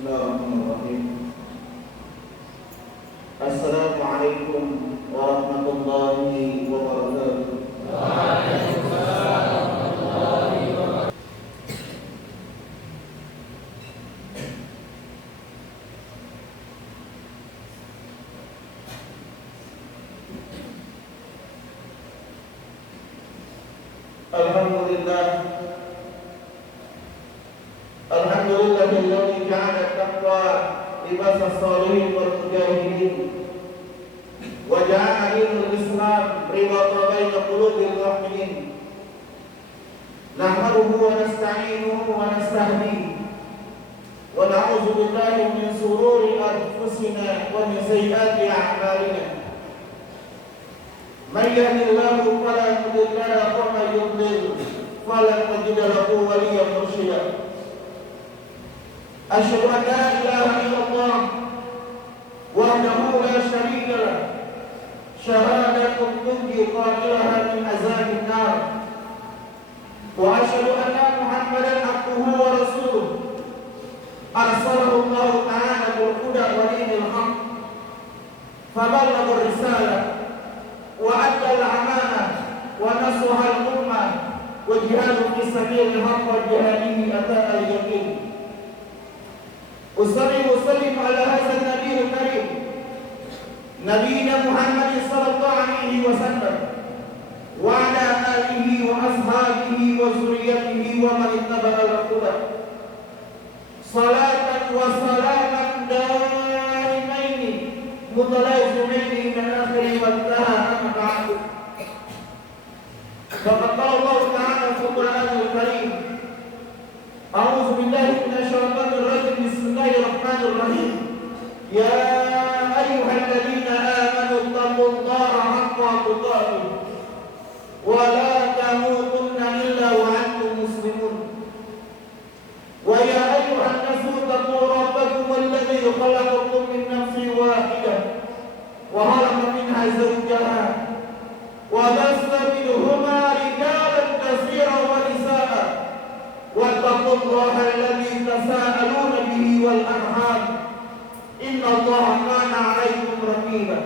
Bismillahirrahmanirrahim. Assalamualaikum warahmatullahi wabarakatuh. Alhamdulillah. Alhamdulillahilladzi ja'ala at-taqwa libasa as-salihin wal mujahidin wa ja'ala dinul Islam ribatan baina qulubil mu'minin. Nahmaduhu wa nasta'inuhu wa nastahdihi wa na'udzu billahi min shururi anfusina wa min sayyiati a'malina. Man yahdihillahu fala mudilla lahu wa man yudlil fala tajida lahu waliyyan mursyida. Asyhadu an la ilaha illallah wahdahu la syarika lah, syahadatun tunji qailaha min azabin nar. Wa asyhadu anna Muhammadan abduhu wa rasuluh arsalahu Allah ta'ala bil huda wa dinil haqq faballagha risalah wa adda al-amanah wa nasaha al-ummah wa jahada fi sabilil haqq wa jihadihi ata al-yaqin. Usalli wa sallim ala hadha an-nabiyil karim nabiyina Muhammad sallallahu alaihi wasallam wa ala alihi wa ashabihi wa zurriyyatihi wa man ittaba'a al-huda salatan wa salaman daimaini mutalazimaini min akhiri wa intaha amma ba'du. Faqad qala Allah ta'ala fi al-Qur'anil karim A'udzu billahi minasyaitonir rajim. Bismillahirrahmanirrahim. Ya ayyuhalladzina amanu taqullaha haqqa tuqatih wa la tamutunna illa wa antum muslimun. Wa ya ayyuhan nasu taqu rabbakum alladzi khalaqakum min nafsin wahidah wa khalaqa minha zawjaha wa bassa minhuma rijalan katsiran wa nisaa'a واتقوا الله الذي تساءلون به والأرحام إن الله كان عليكم رقيبا.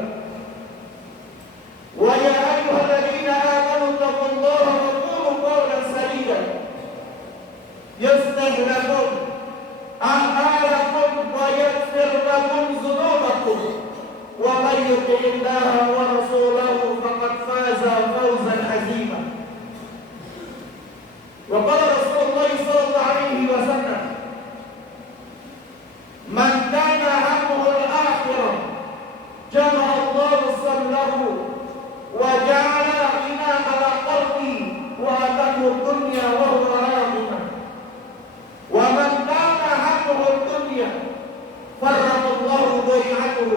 ويا أيها الذين آمنوا اتقوا الله وقولوا قولا سديدا يصلح لكم أعمالكم ويغفر لكم ذنوبكم ومن يطع الله ورسوله فقد فاز فوزا عظيما. وقال رسول الله صلى الله عليه وسلم من كان همه الآخرة جمع الله صلاه وجعل غنى على قلبه وأتته الدنيا وهو راغب ومن كان همه الدنيا فرق الله ضيعته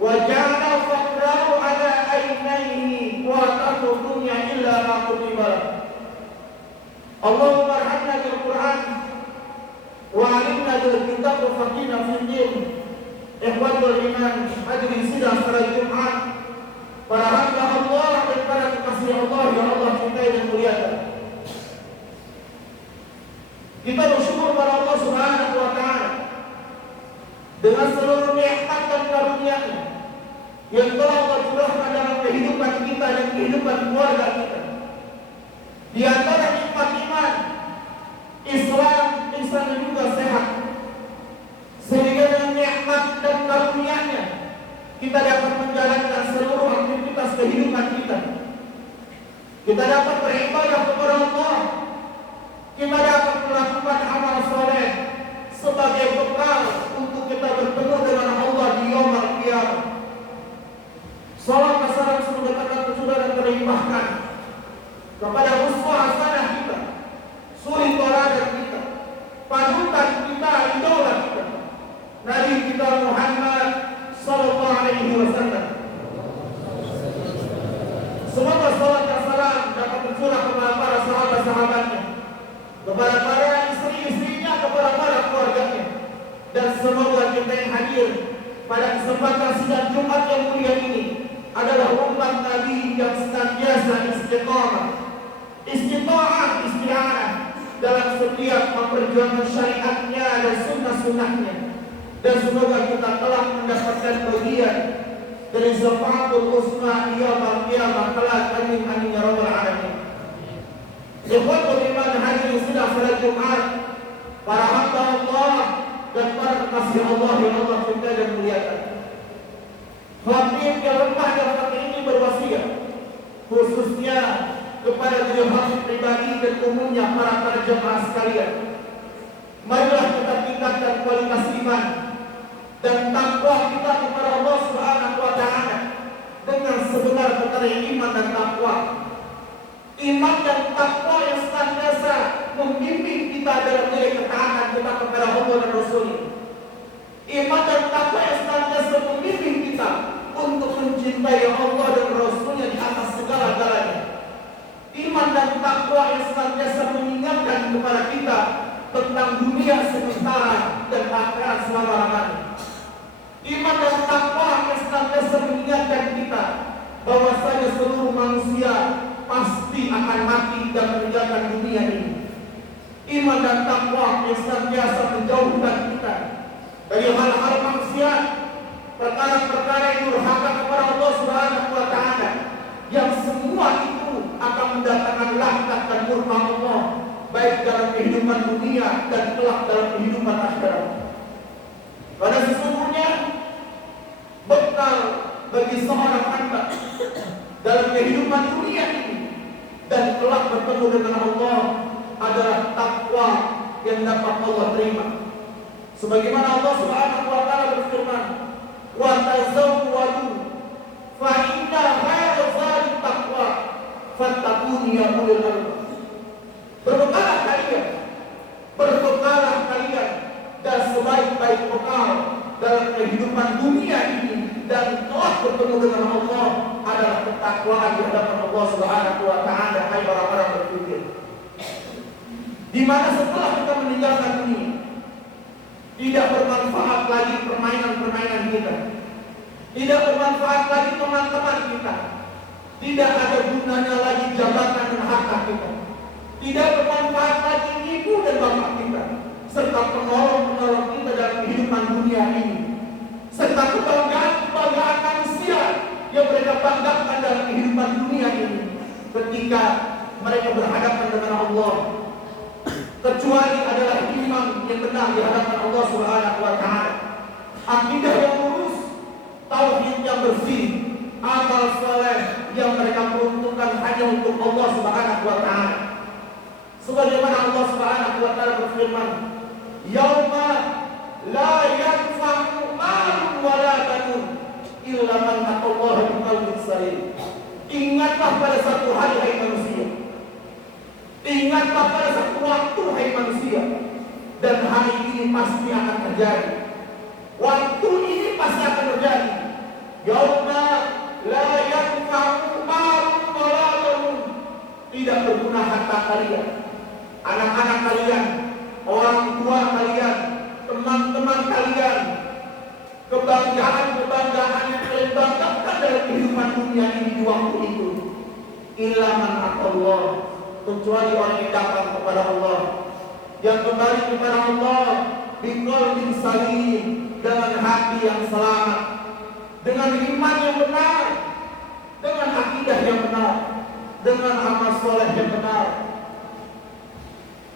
وجعل فقره على عينيه وأتته الدنيا إلا ما كتب له. Allahumma arhamna bil Qur'an wa 'allimna bil kitab wa faqihna fid din. Ikhwatul iman, hadirin sidang salat Jumat, para hamba Allah dan para kekasih Allah yang Allah cintai dan muliakan. Kita bersyukur kepada Allah Subhanahu wa taala dengan seluruh nikmat dan karunia-Nya yang telah Allah curahkan dalam kehidupan kita dan kehidupan keluarga kita. Di antara nikmat iman, Islam, ihsan dan juga sehat. Sehingga dengan nikmat dan karunia-Nya kita dapat menjalankan seluruh aktivitas kehidupan kita. Kita dapat beribadah kepada Allah. Kita dapat melakukan amal soleh sebagai bekal untuk kita bertemu dengan Allah di yaumul qiyamah. Salam dan salam semoga dan terlimpahkan kepada uswah hasanah kita, suri teladan kita, panutan kita, idola kita, Nabi kita Muhammad sallallahu alaihi wasallam. Semoga salat dan salam dapat tercurah kepada para sahabat-sahabatnya, kepada para istri-istrinya, kepada para keluarganya, dan semoga kita yang hadir pada kesempatan sidang Jumat yang mulia ini adalah umat Nabi yang senantiasa istiqamah, isti'anah dalam setiap memperjuangkan syariatnya dan sunnah sunnah-sunnahnya, dan semoga kita telah mendapatkan bagian dari syafaatul husna yaumil qiyamah kelak. Amin amin ya rabbal alamin. Ikhwatul iman, hadirin sidang salat Jumat, para hamba Allah dan para kekasih Allah yang Allah cintai dan muliakan. Khatib yang lemah dalam hati ini berwasiat khususnya kepada diri khatib pribadi dan umumnya para jemaah sekalian. Marilah kita tingkatkan kualitas iman dan takwa kita kepada Allah Subhanahu wa taala dengan sebenar-benar iman dan takwa. Iman dan takwa yang senantiasa membimbing kita dalam nilai ketaatan kita kepada Allah dan Rasul-Nya. Iman dan takwa yang senantiasa membimbing kita untuk mencintai Allah dan Rasul-Nya di atas segala-galanya. Iman dan takwa yang senantiasa mengingatkan kepada kita tentang dunia sementara dan akhirat selama-lamanya. Iman dan takwa yang senantiasa mengingatkan kita bahwasanya seluruh manusia pasti akan mati dan meninggalkan dunia ini. Iman dan takwa yang senantiasa menjauhkan kita dari hal-hal maksiat, perkara-perkara yang durhaka kepada Allah Subhanahu wa taala, yang semua itu akan mendatangkan laknat dan murka Allah baik dalam kehidupan dunia dan kelak dalam kehidupan akhirat. Karena sesungguhnya bekal bagi seorang hamba dalam kehidupan dunia ini dan kelak bertemu dengan Allah adalah takwa yang dapat Allah terima. Sebagaimana Allah Subhanahu wa taala berfirman, "Wa tazawwadu fa inna khayra zadi taqwa fattaquni ya ulil albab." Berbekalah kalian dan sebaik-baik bekal dalam kehidupan dunia ini dan kelak bertemu dengan Allah adalah ketakwaan di hadapan Allah Subhanahu wa taala. Hai orang-orang berpikir, di mana setelah kita meninggalkan dunia tidak bermanfaat lagi permainan-permainan kita, tidak bermanfaat lagi teman-teman kita, tidak ada gunanya lagi jabatan dan harta kita, tidak bermanfaat lagi ibu dan bapak kita, serta penolong-penolong kita dalam kehidupan dunia ini, serta kebanggaan-kebanggaan manusia yang mereka banggakan dalam kehidupan dunia ini ketika mereka berhadapan dengan Allah, kecuali adalah iman yang benar di hadapan Allah Subhanahu wa taala, akidah yang lurus, tauhid yang bersih, amal saleh yang mereka peruntukkan hanya untuk Allah Subhanahu wa taala. Sebagaimana Allah Subhanahu wa taala berfirman, "Yauma la yanfa'u malun wala banun illa man atallaha biqalbin salim." Ingatlah pada satu hari, hai manusia. Ingatlah pada satu waktu, hai manusia. Dan hari ini pasti akan terjadi. Waktu ini pasti akan terjadi. Yauma la yanfa'u malun wala banun. Tidak berguna harta kalian, anak-anak kalian, orang tua kalian, teman-teman kalian, kebanggaan-kebanggaan yang kalian banggakan dalam kehidupan dunia ini di waktu itu. Illa man atallah, kecuali orang yang datang kepada Allah, yang kembali kepada Allah biqalbin salim, dengan hati yang selamat, dengan iman yang benar, dengan akidah yang benar, dengan amal soleh yang benar.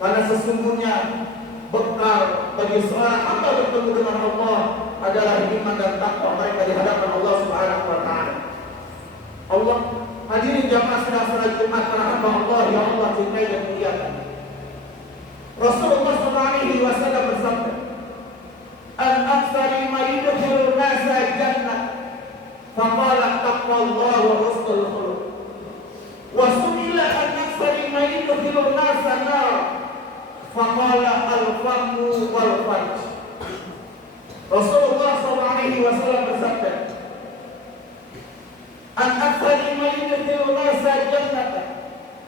Karena sesungguhnya bekal bagi seorang hamba bertemu dengan Allah adalah iman dan takwa mereka di hadapan Allah Subhanahu wa taala. Allah, hadirin jamaah sedang salat Jumat para hamba Allah yang Allah cintai dan muliakan. Rasulullah SAW bersabda, "Al-aktsari ma yudkhilun nasa jannah, faqala taqwallah wa husnul khuluq. Wa su'ila al-aktsari ma yudkhilun nasa nar, faqala al-famu wal farj." Rasulullah SAW bersabda, "Al-aktsari ma yudkhilun nasa jannah."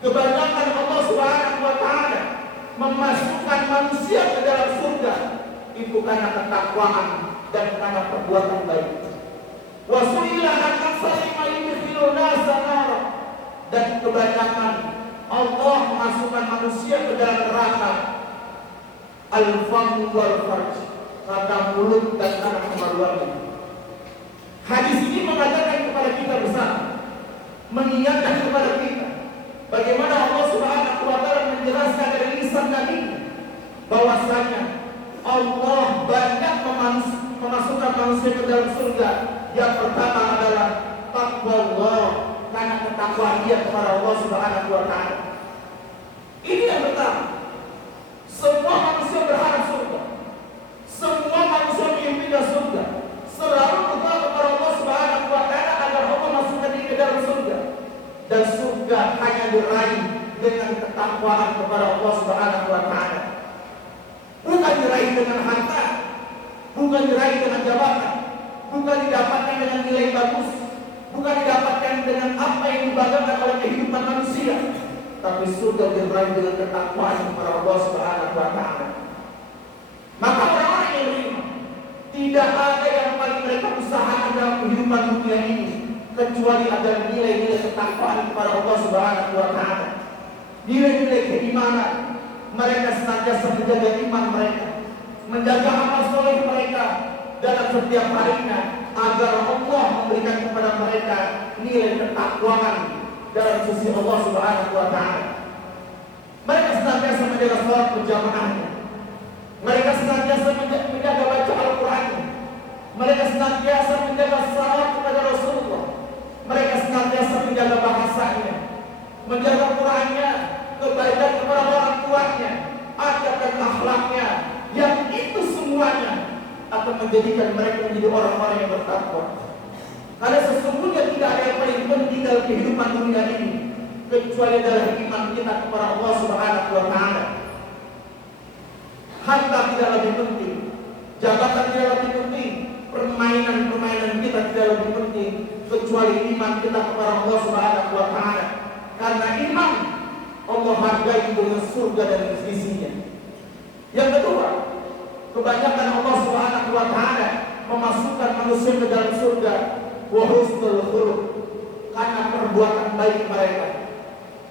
Kebanyakan Allah Subhanahu wa taala memasukkan manusia ke dalam surga itu karena ketakwaan dan karena perbuatan baik. Wa su'ila al-aktsari ma yudkhilun nasa nar, dan kebanyakan Allah memasukkan manusia ke dalam neraka al-famu wal farj, kata mulut dan anak kemaluannya. Hadis ini mengajarkan kepada kita bersama, mengingatkan kepada kita bagaimana Allah Subhanahu wa Ta'ala menjelaskan dari lisan Nabi bahwasanya Allah banyak memasukkan manusia ke dalam surga. Yang pertama adalah takwa Allah, karena ketakwaan dia kepada Allah Subhanahu wa Ta'ala. Ini yang pertama. Semua manusia berharap surga. Semua manusia mimpinya surga. Selalu berdoa kepada Allah Subhanahu wa Ta'ala agar Allah masukkan diri ke dalam surga. Dan surga hanya diraih dengan ketakwaan kepada Allah Subhanahu wa Ta'ala. Bukan diraih dengan harta, bukan diraih dengan jabatan, bukan didapatkan dengan nilai bagus, bukan didapatkan dengan apa yang dibanggakan oleh kehidupan manusia, tapi surga diraih dengan ketakwaan kepada Allah Subhanahu wa Ta'ala. Maka orang-orang yang beriman, tidak ada yang paling mereka usahakan dalam kehidupan dunia ini kecuali ada nilai-nilai ketakwaan kepada Allah Subhanahu wa Ta'ala. Nilai-nilai keimanan. Mereka senantiasa menjaga iman mereka, menjaga amal soleh mereka dalam setiap harinya, agar Allah memberikan kepada mereka nilai ketakwaan dalam sisi Allah Subhanahu wa Ta'ala. Mereka senantiasa menjaga sholat berjamaahnya. Mereka senantiasa menjaga baca Al-Qurannya. Mereka senantiasa menjaga salawat kepada Rasulullah. Mereka senantiasa menjaga bahasanya, menjaga Qurannya, kebaikan kepada orang tuanya, adab dan akhlaknya. Yang itu semuanya akan menjadikan mereka menjadi orang-orang yang bertakwa. Karena sesungguhnya tidak ada yang paling penting dalam kehidupan dunia ini kecuali adalah iman kita kepada Allah Subhanahu wa Ta'ala. Harta tidak lebih penting, jabatan tidak lebih penting, permainan kita tidak lebih penting kecuali iman kita kepada Allah Subhanahu wa Ta'ala. Karena iman Allah hargai dengan surga dan isinya. Yang kedua, kebanyakan Allah Subhanahu wa Ta'ala memasukkan manusia ke dalam surga wa husnul khuluq, karena perbuatan baik mereka,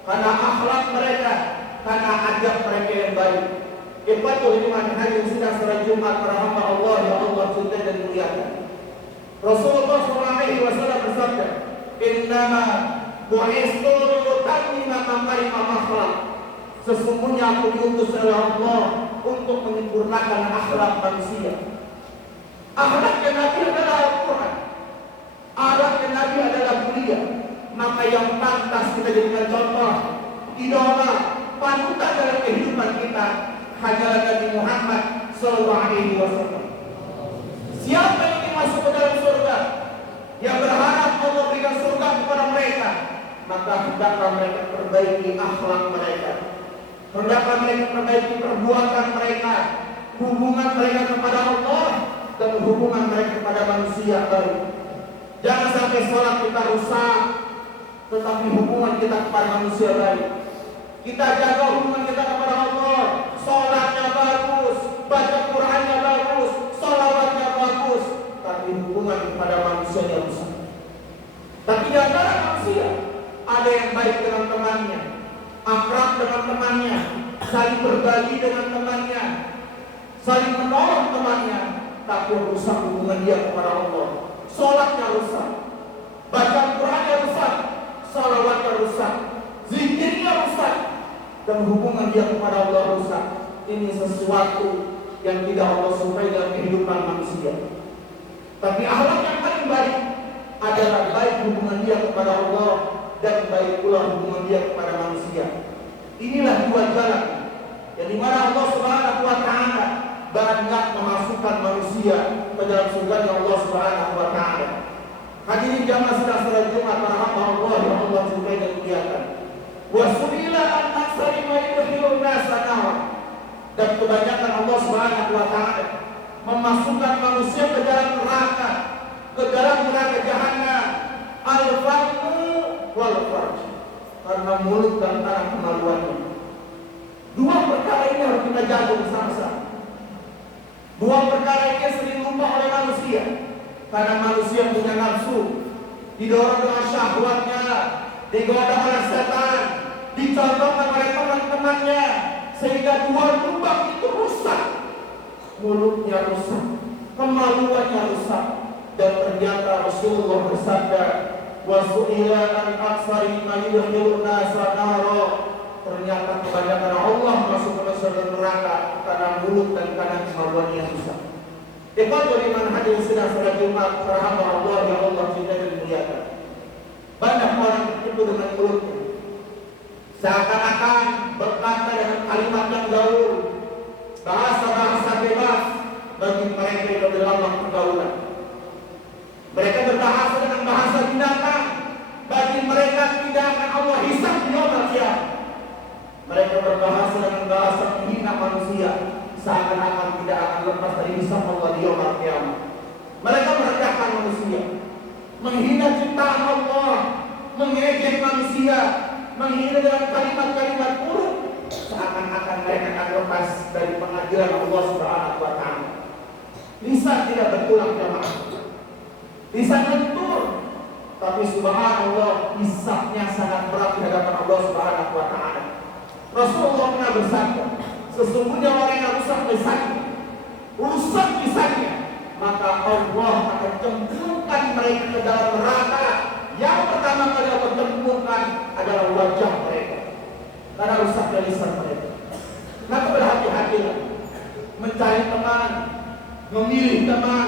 karena akhlak mereka, karena adab mereka yang baik. Ikhwatul iman, hari sidang salat Jumat para hamba Allah yang Allah cintai dan muliakan. Rasulullah SAW bersabda, "Innama bu'istu liutammima makarimah akhlak." Sesungguhnya aku diutus oleh Allah untuk menyempurnakan akhlak manusia. Akhlaknya Nabi adalah Al-Quran, akhlaknya Nabi adalah mulia. Maka yang pantas kita jadikan contoh, idola, panutan dalam kehidupan kita hanyalah Nabi Muhammad SAW. Siapa yang ingin masuk ke dalam surga, yang berharap Allah berikan surga kepada mereka, maka hendaklah mereka perbaiki akhlak mereka, hendaklah mereka perbaiki perbuatan mereka, hubungan mereka kepada Allah dan hubungan mereka kepada manusia baik. Jangan sampai sholat kita rusak, tetapi hubungan kita kepada manusia baik. Kita jaga hubungan kita kepada Allah, sholatnya bagus, baca Qurannya bagus, sholawatnya bagus, tapi hubungan kepada manusia yang rusak. Tapi di antara manusia ada yang baik dengan temannya, akrab dengan temannya, saling berbagi dengan temannya, saling menolong temannya, tapi rusak hubungan dia kepada Allah. Sholatnya rusak, baca Qurannya rusak, sholawatnya rusak, zikirnya rusak, dan hubungan dia kepada Allah rusak. Ini sesuatu yang tidak Allah sukai dalam kehidupan manusia. Tapi akhlak yang paling baik adalah baik hubungan dia kepada Allah dan baik pula hubungan dia kepada manusia. Inilah dua jalan yang dimana Allah Subhanahu wa Ta'ala banyak memasukkan manusia ke dalam surga Allah Subhanahu wa Ta'ala. Hadirin jamaah sidang salat Jumat para hamba Allah yang Allah cintai dan muliakan. Wa subila an aksari ma yudkhilun nasa nar. Dan kebanyakan Allah Subhanahu wa Ta'ala memasukkan manusia ke dalam neraka, ke dalam neraka jahanam. Al-famu wal farj, karena mulut dan tangan kemaluannya. Dua perkara ini harus kita jaga bersama-sama. Dua perkara ini sering lupa oleh manusia, karena manusia punya nafsu, didorong dengan syahwatnya, digoda oleh setan, dicontohkan oleh teman-temannya, sehingga dua lubang itu rusak. mulutnya rusak, kemaluannya rusak. Dan ternyata Rasulullah bersabda, "Wasu'ila an aksari ma yudkhilun nasa nara." Ternyata kebanyakan Allah masuk ke surga neraka karena mulut dan karena kemaluannya yang rusak. Ikhwatul iman hadirin sidang salat Jumat, para hamba Allah yang Allah cintai dan muliakan. Banyak orang tertipu dengan mulutnya, seakan-akan berkata dengan kalimat yang gaul, bahasa-bahasa bebas bagi mereka yang dalam pergaulan. Mereka berbahasa dengan bahasa binatang, bagi mereka tidak akan Allah hisab di yaumul qiyamah. Mereka berbahasa dengan bahasa menghina manusia, seakan-akan tidak akan lepas dari hisab Allah di yaumul qiyamah. Mereka merendahkan manusia, menghina ciptaan Allah, mengejek manusia, menghina dengan kalimat-kalimat buruk, seakan-akan mereka akan lepas dari pengadilan Allah Subhanahu wa taala. Lisan tidak bertulang jamaah, lisan lentur, tapi subhanallah hisabnya sangat berat di hadapan Allah Subhanahu wa taala. Rasulullah pernah bersabda, sesungguhnya orang yang rusak lisannya, maka Allah akan cemplungkan mereka ke dalam neraka. Yang pertama kali Allah cemplungkan adalah wajah mereka, karena rusaknya lisan mereka. Maka berhati-hatilah mencari teman, memilih teman,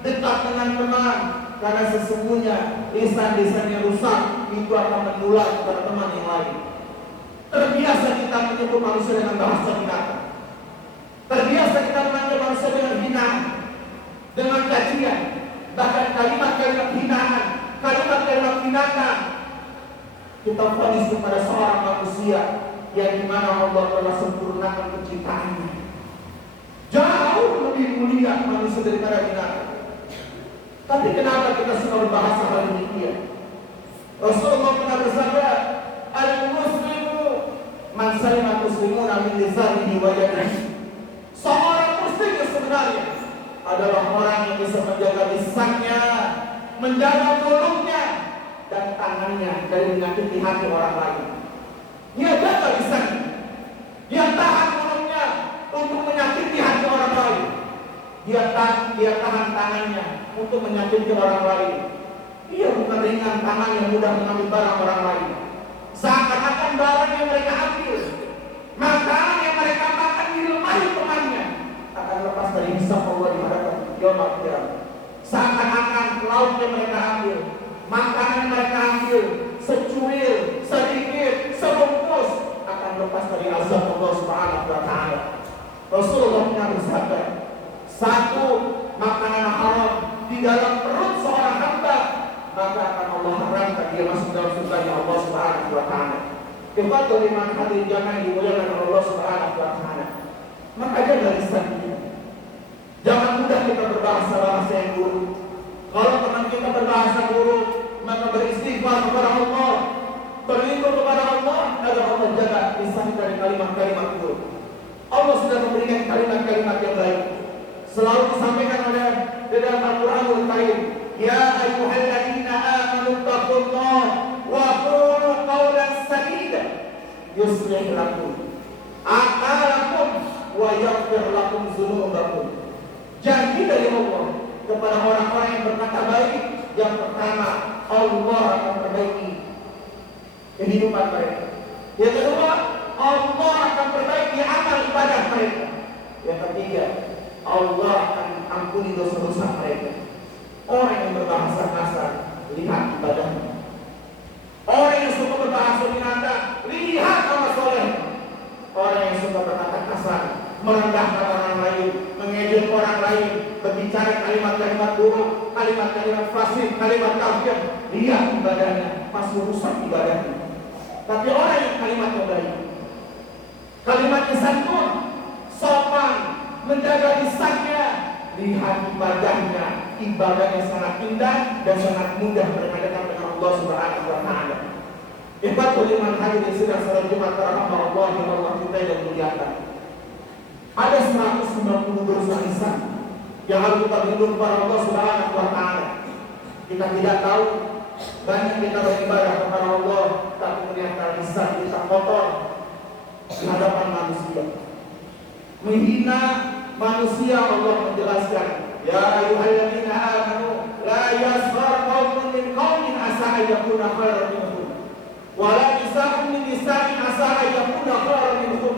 dekat dengan teman, karena sesungguhnya lisan-lisan yang rusak itu akan menular kepada teman yang lain. Terbiasa kita menyebut manusia dengan bahasa binatang, terbiasa kita menyebut manusia dengan hinaan, dengan cacian, bahkan kalimat-kalimat hinaan, kalimat-kalimat binatang. Kita fonis kepada seorang manusia yang dimana Allah telah sempurnakan penciptaannya. Jauh lebih mulia manusia daripada binatang. Tapi kenapa kita suka berbahasa hal demikian? Rasulullah pernah bersabda, "Al-muslimu man salima muslimuna min lisanihi wa yadihi." Seorang muslim yang sebenarnya adalah orang yang bisa menjaga lisannya, menjaga mulutnya dan tangannya dari menyakiti hati orang lain. Dia jaga lisannya, dia tahan mulutnya untuk menyakiti hati orang lain. Dia tahan tangannya untuk menyakiti orang lain. Dia bukan ringan tangannya mudah mengambil barang orang lain. Seakan-akan barang yang mereka ambil, makanan yang mereka makan di lemari temannya akan lepas dari hisab Allah di hadapan yaumul qiyamah. Seakan-akan lauk yang mereka ambil, makanan yang mereka ambil, secuil, sedikit, sebungkus akan lepas dari azab Allah Subhanahu wa taala. Rasulullah pernah bersabda, satu makanan haram di dalam perut seorang hamba, maka akan Allah haramkan dia masuk dalam surga Allah Subhanahu wa taala. Kepada iman hadirin jamaah yang dimuliakan oleh Allah Subhanahu wa taala. Maka jaga lisan kita. Jangan mudah kita berbahasa yang buruk. Kalau teman kita berbahasa buruk, maka beristighfar kepada Allah, berlindung kepada Allah agar Allah jaga lisan dari kalimat-kalimat buruk. Allah sudah memberikan kalimat-kalimat yang baik. Selalu disampaikan oleh dalam Al-Qur'anul Karim, "Ya ayyuhalladzina amanu taqullaha wa qulu qawlan sadida yuslih lakum a'malakum wa yaghfir lakum dzunubakum." Janji dari Allah kepada orang-orang yang berkata baik, yang pertama, Allah akan perbaiki kehidupan mereka. Yang kedua, Allah akan perbaiki amal ibadah mereka. Yang ketiga, Allah akan ampuni dosa-dosa mereka. Orang yang berbahasa kasar, lihat ibadahnya. Orang yang suka berbahasa binatang, lihat amal soleh. Orang yang suka berkata kasar, merendahkan orang lain, mengejek orang lain, berbicara kalimat-kalimat buruk, kalimat-kalimat fasik, kalimat kafir, lihat ibadahnya, masih rusak ibadahnya. Tapi orang yang kalimatnya baik, kalimatnya santun, sopan, menjaga lisannya, lihat ibadahnya sangat indah dan sangat mudah berhadapan dengan Allah Subhanahu wa taala. Ibadah liman hadirin sedang salat Jumat para hamba Allah yang Allah cintai dan muliakan. Ada 190 dosa lisan yang harus kita lindungi kepada Allah Subhanahu wa taala. Kita tidak tahu, banyak kita beribadah kepada Allah, tapi ternyata lisan kita kotor di hadapan manusia. Menghina, manusia Allah menjelaskan, ya ayyuhalladzina amanu la yasghar qaumun min qaumin asa an yakuna khairan minhum wa la nisa'un min nisa'in asa an yakuna khairan minhum.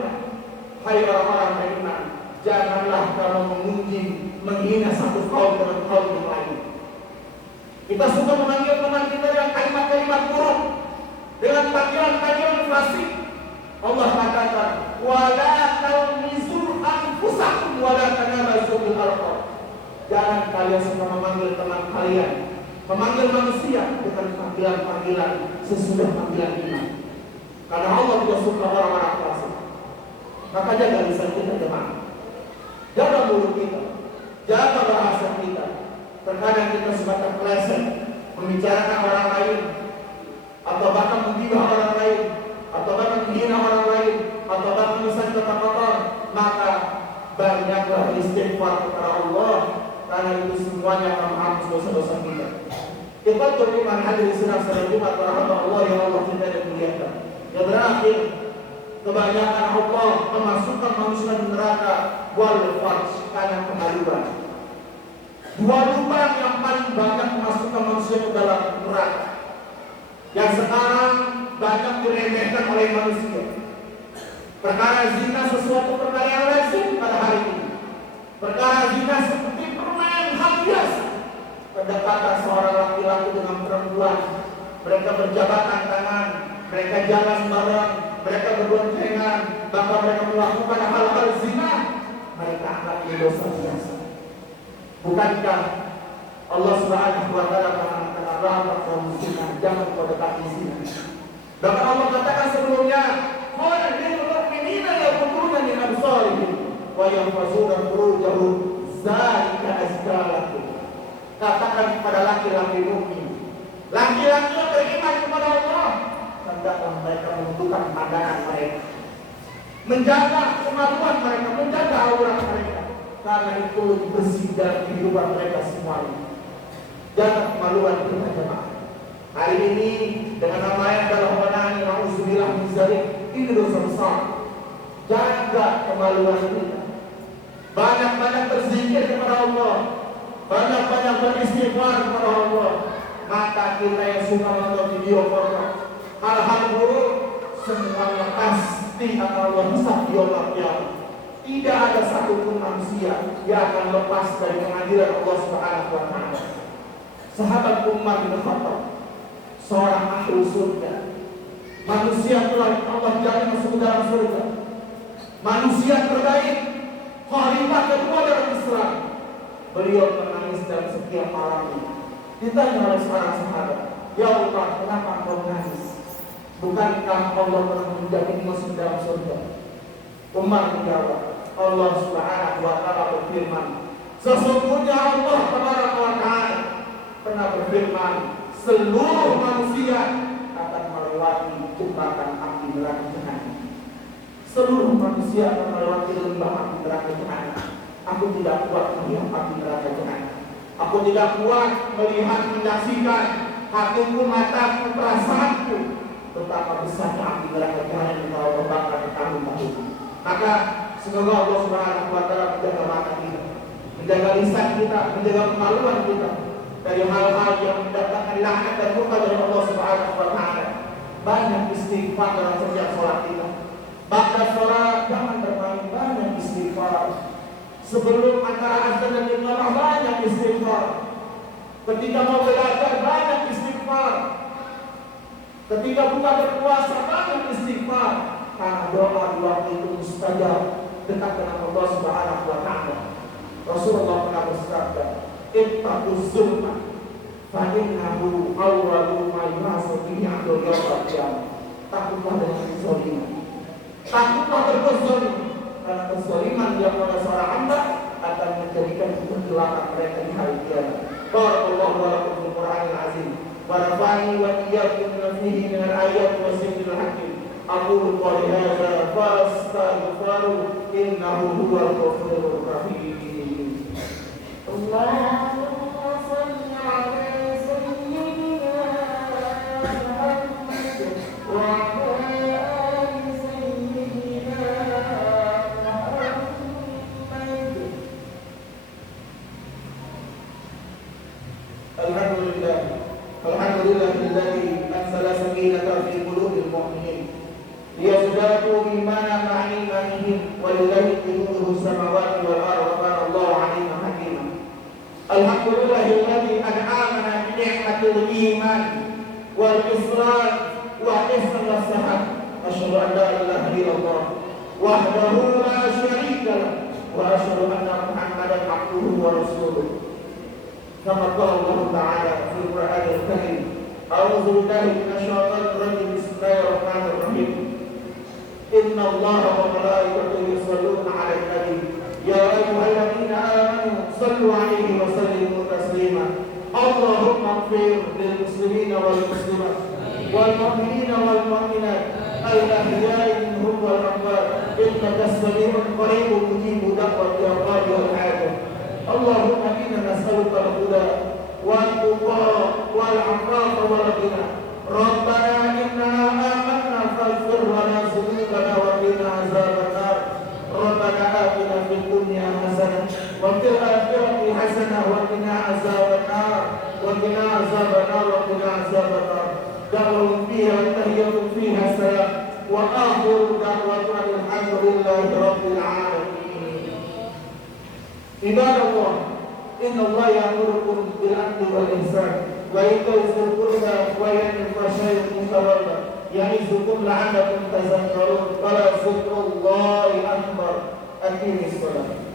Hai orang-orang beriman, janganlah kamu memuji, menghina satu kaum dengan kaum yang lain. Kita suka memanggil teman kita dengan kalimat-kalimat buruk, dengan panggilan-panggilan fasik. Allah katakan, wala talmizu anfusakum wala tanabazu bil alqab. Jangan kalian suka memanggil teman kalian, memanggil manusia dengan panggilan-panggilan sesudah panggilan iman. Karena Allah tidak suka orang-orang fasik. Maka jaga lisan kita jemaah, jaga mulut kita, jaga bahasa kita. Terkadang kita sebatas meleset, membicarakan orang lain, atau bahkan menghina orang lain, atau bahkan menghina orang lain, atau bahkan lisan kata kotor. Maka banyaklah istighfar kepada Allah, karena itu semuanya akan menghapus dosa-dosa kita. Kita beriman hadir di sidang salat Jumat rahmat Allah yang Allah cinta dan muliakan. Yang terakhir, kebanyakan Allah memasukkan manusia di neraka wal farj, karena kemaluan. Dua lubang yang paling banyak memasukkan manusia ke dalam neraka, yang sekarang banyak diremehkan oleh manusia. Perkara zina sesuatu perkara yang lazim pada hari ini. Perkara zina seperti permainan hal biasa. Kedekatan seorang laki-laki dengan perempuan, mereka berjabatan tangan, mereka jalan bareng, mereka berboncengan, bahkan mereka melakukan hal-hal zina. Mereka anggap ini dosa biasa. Bukankah Allah Subhanahu wa taala mengatakan rahmat kaum muslimin, jangan kau dekati zina. Bahkan Allah katakan sebelumnya, qul lil mu'minina yaghudduna min absarihim wa yahfazuna furujahum zalika azka lahum. Katakan kepada laki-laki mukmin, laki-laki yang beriman kepada Allah, hendaklah mereka menentukan pandangan mereka, menjaga kemaluan mereka, menjaga aurat mereka, karena itu lebih bersih dalam kehidupan mereka semuanya. Jaga kemaluan kita jemaah. Hari ini dengan nama yang adalah menangis na'udzubillah min dzalik, ini dosa besar. Jaga kemaluan kita. Banyak-banyak berzikir kepada Allah, banyak-banyak beristighfar kepada Allah. Mata kita yang suka menonton video porno, hal-hal buruk, semuanya pasti akan Allah hisab di yaumil qiyamah. Tidak ada satupun manusia yang akan lepas dari pengadilan Allah Subhanahu wa taala. Sahabat Umar bin Khattab, seorang ahli surga, manusia telah Allah jamin masuk dalam surga, manusia terbaik, khalifah kedua dalam Islam. Beliau menangis dalam setiap malamnya. Ditanya oleh seorang sahabat, ya Allah, kenapa engkau menangis? Bukankah Allah telah menjamin masuk dalam surga? Umar menjawab, Allah Subhanahu wa taala berfirman, sesungguhnya Allah Tabaraka wa taala pernah berfirman, seluruh manusia akan melewati jembatan api neraka jahanam. Seluruh manusia akan melewati lembah api neraka jahanam. Aku tidak kuat melihat api neraka jahanam. Aku tidak kuat melihat menyaksikan hatiku, mataku, perasaanku betapa besarnya api neraka jahanam yang telah terbakar di tahun-tahun. Maka semoga Allah Subhanahu wa taala menjaga mata kita, menjaga lisan kita, menjaga kemaluan kita dari hal-hal yang mendatangkan laknat dan murka dari Allah Subhanahu wa taala. Banyak istighfar dalam setiap sholat kita. Ba'da sholat jangan bermain, banyak istighfar. Sebelum antara azan dan iqamah banyak istighfar. Ketika mau belajar banyak istighfar. Ketika buka berpuasa banyak istighfar. Karena doa di waktu itu mustajab, dekat dengan Allah Subhanahu wa taala. Rasulullah pernah bersabda, ittaquz zulma fa innahu awwalu ma yuhasabu bihi 'inda yaumil qiyamah. Takutlah dengan kezaliman. Takutlah berbuat zalim, karena kezaliman yang oleh seorang hamba akan menjadikan kegelapan mereka di hari kiamat. Barakallahu wa lakum fil Qur'anil azim wa nafa'ani wa iyyakum bima fihi min al-ayati wa zikril hakim. Aqulu qawli hadza fastaghfiru innahu huwal ghafurur rahim. Allahumma shalli 'ala sayyidina Muhammad wa 'ala ali sayyidina Muhammad iman wal islam wa ihsan wa sahat. Asyhadu an la ilaha illallah wahdahu la syarika lah wa asyhadu anna Muhammadan abduhu wa rasuluh. Kama qala Allah Ta'ala fil Qur'anil Karim. A'udzu billahi minasyaitonir rajim. Bismillahirrahmanirrahim. Inna Allaha wa malaikatahu yusholluna 'alan nabi. Ya ayyuhalladzina amanu shallu 'alaihi wa sallimu taslima. Allahumma ighfir lil muslimina wal muslimat wal mu'minina wal mu'minat al-ahya'i minhum wal amwat innaka samii'un qariibun mujibu da'wati al-qadi wal hajat. Allahumma inna nas'aluka al-huda wal tuqa wal 'afafa wal ghina. Rabbana innana amanna faghfir lana dhunubana wa qina 'adzaban nar. Rabbana atina fid dunya hasanah wa fil akhirati hasanah wa qina 'adzaban nar wa qina 'adzaban nar wa qina 'adzaban nar. Da'wahum fiha wa tahiyyatuhum fiha salam wa akhiru da'watuna alhamdulillahi rabbil alamin. Ibadallah, inna Allah ya'murukum bil 'adli wal ihsan wa ita'i dzil qurba wa yanha 'anil fahsya'i wal munkari wal baghi ya'izukum la'allakum tadhakkarun. Qala dzikrullahi akbar. Aqimis shalah.